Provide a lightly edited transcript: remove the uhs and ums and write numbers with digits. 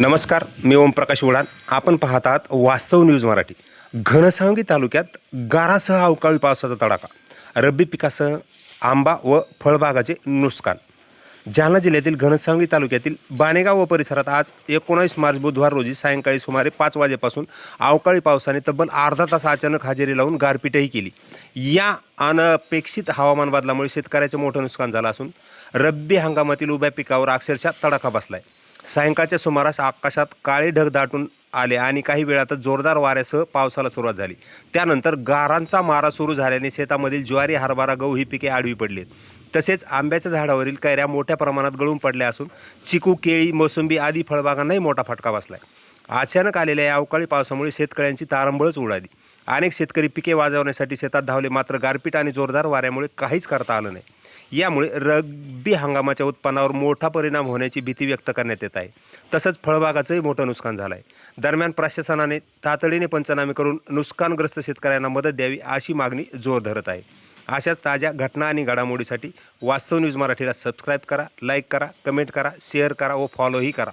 नमस्कार, मी ओमप्रकाश उडान. आपण पाहत आहात वास्तव न्यूज मराठी. घनसावंगी तालुक्यात गारासह अवकाळी पावसाचा तडाखा, रब्बी पिकासह आंबा व फळबागाचे नुकसान. जालना जिल्ह्यातील घनसावंगी तालुक्यातील बाणेगाव व परिसरात आज 19 मार्च बुधवार रोजी सायंकाळी सुमारे 5 वाजेपासून अवकाळी पावसाने तब्बल अर्धा तास अचानक हजेरी लावून गारपीटही केली. या अनपेक्षित हवामान बदलामुळे शेतकऱ्याचे मोठे नुकसान झालं असून रब्बी हंगामातील उभ्या पिकावर अक्षरशः तडाखा बसलाय. सायंकाळच्या सुमारास आकाशात काळे ढग दाटून आले आणि काही वेळातच जोरदार वाऱ्यासह पावसाला सुरुवात झाली. त्यानंतर गारांचा मारा सुरू झाल्याने शेतामधील ज्वारी, हरभरा, गहू ही पिके आडवी पडली. तसेच आंब्याच्या झाडावरील कैऱ्या मोठ्या प्रमाणात गळून पडल्या असून चिकू, केळी, मोसंबी आदी फळबागांनाही मोठा फटका बसलाय. अचानक आलेल्या या अवकाळी पावसामुळे शेतकऱ्यांची तारंबळच उडाली. अनेक शेतकरी पिके वाजवण्यासाठी शेतात धावले, मात्र गारपीट आणि जोरदार वाऱ्यामुळे काहीच करता आलं नाही. यामुळे रब्बी हंगामाच्या उत्पन्नावर मोठा परिणाम होण्याची भीती व्यक्त करण्यात येत आहे. तसंच फळबागाचंही मोठं नुकसान झालं आहे. दरम्यान प्रशासनाने तातडीने पंचनामे करून नुकसानग्रस्त शेतकऱ्यांना मदत द्यावी अशी मागणी जोर धरत आहे. अशाच ताज्या घटना आणि घडामोडीसाठी वास्तव न्यूज मराठीला सबस्क्राईब करा, लाईक करा, कमेंट करा, शेअर करा व फॉलोही करा.